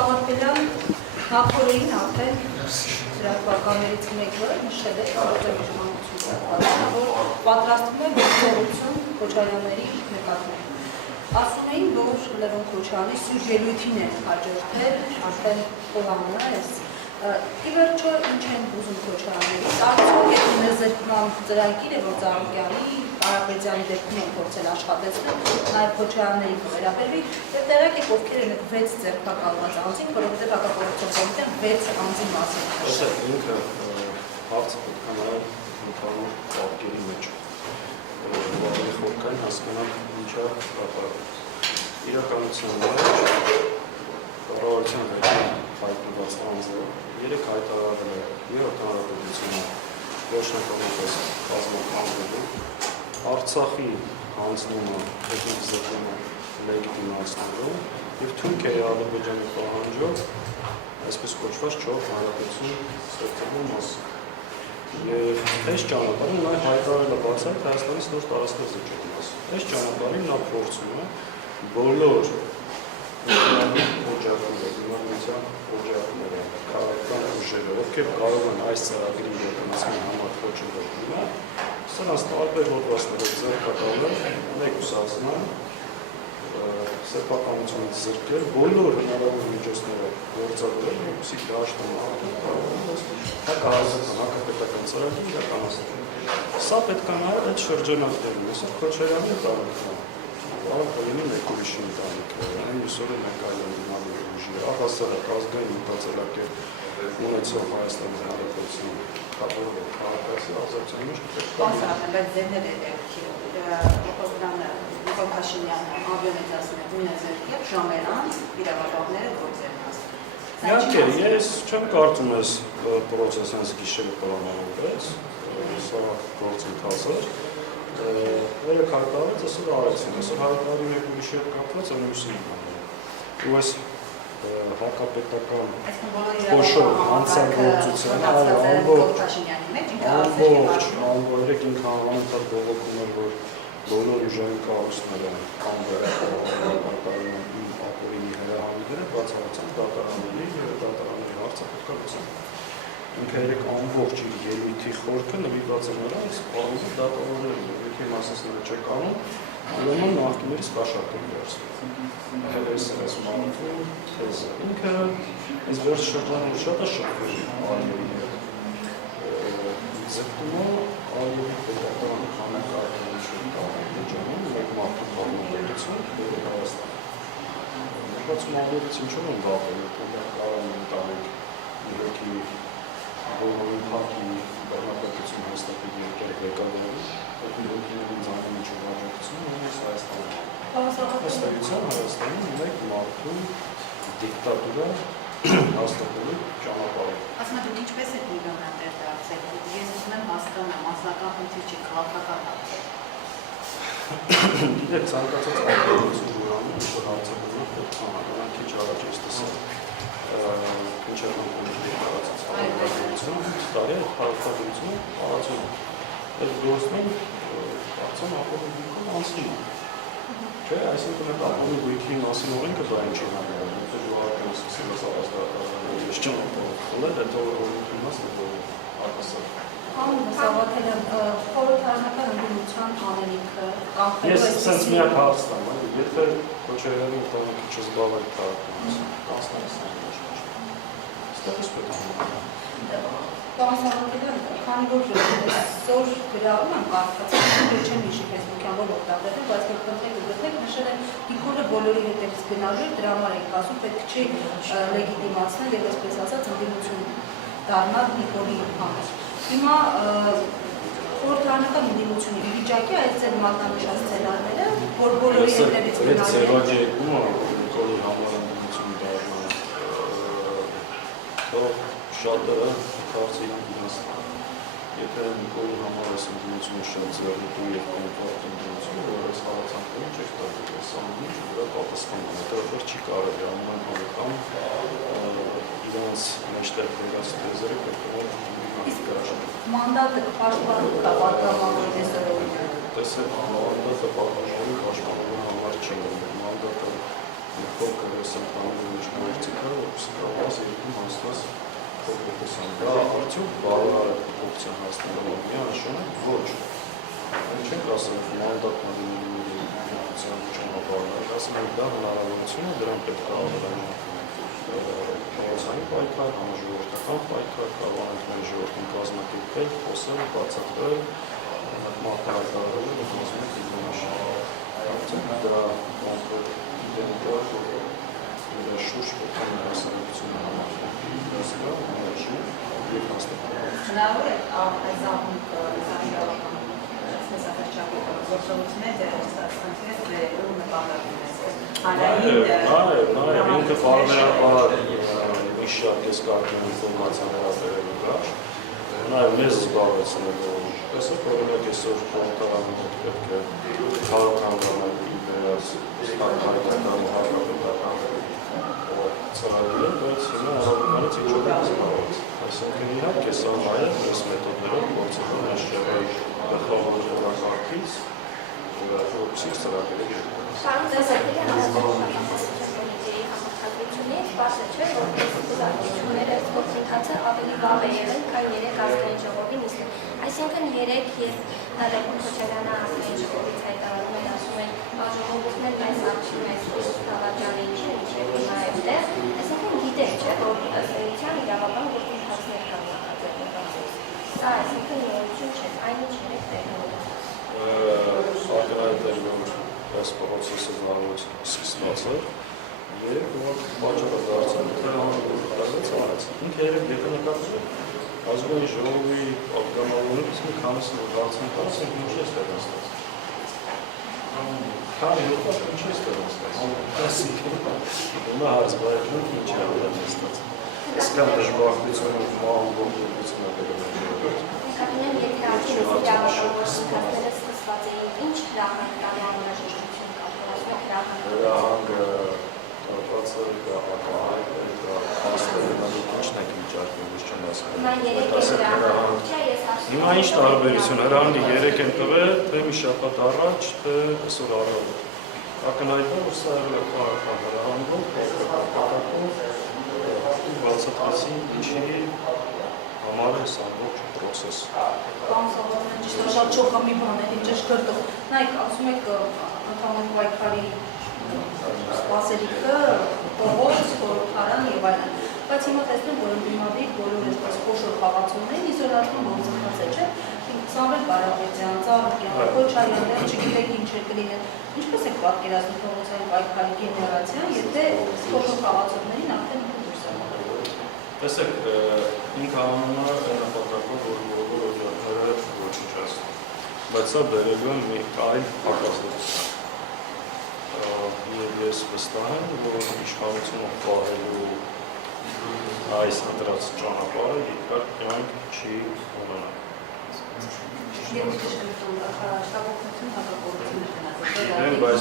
Սաղաթելյան նախորդին արդեն հրապարականերից մեկը նշել է որ պատրաստվում է գործողություն Քոչարյանների նկատմամբ։ Ասում էին, որ Լևոն Քոչարյանի սուր ելույթին է հաջորդել արդեն Օլանը էս։ Ի վերջո ինչ են ուզում Քոչարյանների, արդյոք այդ նզրկման ծրագիրը, որ Ծառուկյանի Կարապետյանի դեպքում են փորձել աշխատեցնել, նաև Քոչարյանների կվերաբերվի, եւ տեղյակ եք ովքեր են 6 ձերբակալված անձին, որովհետեւ հակապարտության կոմիտեն 6 անձի մասին։ Ըստ ինքը հարցը պետք է նայել ընդհանուր պատկերի մեջ, ավելի խորքային հասկանալ ինչ է կատարվում։ Իրականության մեջ կառավարության հայտնված անձը 3 հայտարարել է Երրորդ հանրապետությունը վերջնականապես կազմակերպելու Արցախի հանձնումը էթնիկ զրկումը լեգիտիմացնելու եւ Թուրքիայի Ադրբեջանի պահանջով այսպես կոչված 4 հանրապետություն ստեղծելու մասին։ Եվ այս ճանապարհին նա հայտարարել է բացառ Հայաստանի նոր տարածքներ զիջելու մասին։ Այս ճանապարհին նա փորձում է բոլոր օջախները, քաղաքական ուժերը, ովքեր կարող են այս ծրագրի իրականացման համար քոչել սրանց տարբեր հոդվածներով ձեռքբերել, մեկուսացնել, սեփականությունից զրկել, բոլոր հնարավոր միջոցները գործադրել, որպեսզի դաշտը հակապետական ծրագիր իրականացնել։ Սա պետք է նայել այդ շրջանակներում, այսօր Քոչարյանի ընտանիքը, Արաքոյանի մեկ ուրիշի ընտանիքը, այն մյուսօրը մեկ այլ ընդդիմադիր ուժի, առհասարակ ազգային մտածելակերպ ունեցող Հայաստանի Հանրապետության քաղաքացի ազատության մեջ պետք է բայց ձերներ է Նիկոլ Փաշինյանը ավիոնից ասում է ունեցել ժամեր անց իրավապահները գործեր հաս։ Իհարկե, ես չեմ կարծում ես պրոցեսը հենց գիշերը պլանավորվեց, սա գործընթաց էր։ 3 հայտարարեց, այսօր արեցին, այսօր հայտարարի մեկ ուրիշի հետ կապված է մյուսին բաները։ Ու այս հակապետական խոշոր հանցագործության ամբողջ ինքը անընդհատ բողոքում էր, որ բոլոր ուժային կառույցները կատարում են ապօրինի հրահանգները, բացառությամբ դատարանների եւ դատարանների հարցը պետք է լուծեն։ Ինքը երեք ամբողջ իր ելույթի խորքը նվիրված էր նրանց, պարզապես դատարաններն ու եկի մասնասները չեք անում, ուրեմն նախկիներից կաշառք են վերցնում։ Այս մանիթում թեզը։ Ինքը այս վերջ շրջանում շատ է շփվել Արիևի հետ։ Ձգտումը Արիևի պետական հանրակարգություն Ադրբեջանում մեկ մարդու կողմնակցություն Հայաստան։ Բացում Արիևից ինչու են դատել, թե կարող են տանեք իրոքի բոլորին փակի բռնապետություն հաստատել երկեր ղեկավարի, օգնություններին զանգում ինչու հաջողություն ունես Հայաստանում։ Հաստատության Հայաստանում մեկ մարդու դիկտատուրա հաստատելու ճանապարհը։ Ասում եք ինչպես է միլիոնատեր դարձել։ Ես ուզում եմ հասկանալ, մասնական խնդիր չի, քաղաքական հարցեր։ Գիտեք, ցանկացած արտադրություն ուրանում, որ հարցակցում պետք է անհանգստանալ քիչ առաջ ես տեսել։ Քնչական կոմիտեի տարածած հարցակցություն, տարի հարցակցությունը տարածում։ Այս գործում կարծեմ ապօրինի անցնում։ Չէ, այսինքն այդ ապօրինի գույքի մասին օրենքը դա ինչի համարվում է, թե ժողովրդական սոցիալիստական ճանապարհը, դա օրենքի մասն է, որ արտասար։ Սաղաթելյան, խորհրդարանական ընդդիմության անելիքը կանխելու ես sense միակ հարց տամ, եթե Քոչարյանի ընտանիքը չզբաղվի քաղաքականությամբ, կանցնելս այն ստեղից պետք է։ Պարոն Սաղաթելյան, քանի որ այսօր գրառում եմ կարծրացել, որ չեմ հիշի Facebook-յան որ օգտագործել, բայց որ քննեք ու գտնեք նշել են Նիկոլը բոլորի հետևից գնալու է, դրա համար եք ասում, պետք չի լեգիտիմացնել եւ այսպես ասած ընդդիմություն դառնալ Նիկոլի համար։ Հիմա խորհրդարանական ընդդիմությունը վիճակի այս ձեր մատնանշած սցենարները, որ բոլորի հետևից գնալու է։ Այդ ձևաչեկումը Նիկոլի համար ընդդիմություն դառնալ, թող շատերը կարծի իրենց եթե Նիկոլի համար այս ընդդիմությունը շատ ձեռնտու եւ կոմպակտ ընդդիմություն, որ այս հարցանքները չէր տալու, այս ամենը դրա պատասխան է, որտեղ չի կարելի ամեն անգամ իրենց մեջտեղ վերած թեզերը կրկնել Մանդատը պաշտպանում կա պատգամավորի տեսօրինակ։ Տեսեք, մանդատը պաշտպանելու համար չի, մանդատը փոքր է սահմանելու միջնորդիկը, արդյոք բարոյական փոփոխության հասնելու միանշանակ ոչ։ Մենք չենք ասում մանդատների ճանապարհներ, ասում ենք դա հնարավորություն է, դրան պետք է ավելանալ քաղաքացիական պայքար, համաժողովրդական պայքար, կարող ենք մեր ժողովրդին կազմակերպել, խոսել, բացատրել, մարտահայտարարել ու խոսել դիմաշնորհ։ Արդյոք դա կոնկրետ դեպքեր, որ շուրջ պետք է հասարակությունը համախմբի, դասկա, համաշխի եւ հաստատել։ Հնարավոր է այդ զանգում գործողություններ դերասաններ վերելու նպատակն է։ Նաև ինքը բարբերաբար մի շատ կեսկարգին ինֆորմացիա վերաբերելու կար, նաև մեզ զբաղեցնելու, տեսեք, օրինակ այսօր կողմտարանում պետք է քաղաքականների վերած հայկական ու հակապետական ծրագրեր, բայց հիմա հավանականից ինչ-որ զբաղված։ Այսինքն իհարկե սա նաև այս մեթոդներով գործել են աշխարհի գլխավոր օրակարգից, որպեսզի ծրագրերը երկրորդ։ Պարոն Դասակյանի համապատասխանատվությունների համակարգությունից բացը չէ, որ գործընթացները գործընթացը ավելի վաղ է եղել, քան 3 ազգային ժողովի նիստը։ Այսինքն 3 եւ Լևոն Քոչարյանը ազգային ժողովից հայտարարում են, ասում են, ժողովուրդն էլ այս արժում է Սավաճյանի ինչի հիմա այդտեղ, այսինքն գիտեք, չէ, որ ըստ էության իրավական գործընթացներ կան նախաձեռնված։ Սա այսինքն նորություն չէ, այն ինչ 3 տեղում է։ Ակնհայտ էր, որ այս պրոցեսը վարված սկսված էր եւ որ պատճառը դարձավ դրանից արած։ Ինքը երբ նկատել ազգային ժողովի ակտիվավորումից մի քանիսը դարձան դարձան ինչ է ստեղծված։ Քանի երկու ինչ է ստեղծված։ Այսինքն հիմա հարցբայրում ինչ է ստեղծված։ Իսկան դժբախտությունը մահվողությունը դերում է։ Կապիտան եթե իրավավորությունները սկսված էին, ինչ հրահանգ տալու անհրաժեշտություն կա, հրահանգը տարածը հակահայտ է, հաստատելու ինչն եք վիճակում, ես չեմ ասում։ Հիմա ինչ տարբերություն, հրահանգը 3 են տվել, թե մի շաբաթ առաջ, թե այսօր առավոտ։ Ակնհայտ է, որ սա եղել է քաղաքական հրահանգով, բացատրեցին ինչի համար է սա ամբողջ պրոցես։ Պարոն Սողոմյան, ճիշտ շատ չոխամի բան է, ճշգրտում։ Նայեք, ասում եք ընդհանուր պայքարի սպասելիքը, փողոց, խորհրդարան եւ այլն։ Բայց հիմա տեսնում, որ ընդդիմադիր բոլոր այսպես խոշոր խաղացողներին իզոլացնում գործընթաց է, չէ՞։ Սամվել Կարապետյան, Ծառուկյան, Քոչարյան, չգիտեք ինչ է կլինել։ Ինչպես եք պատկերացնում փողոցային պայքարի գեներացիան, եթե խոշոր խաղացողներին արդեն դուրս է մղել։ Տեսեք, ինքը անում է նպատակով, որ բոլոր օջախները ոչնչացնեն, բայց սա բերելու է մի այլ հակազդեցություն։ Եվ ես վստահ եմ, որ իշխանությունը պահելու այս ընտրած ճանապարհը երկար կյանք չի ունենա։ Ես քիչ եմ տոն, շտապօգնություն հակակորձի Բայց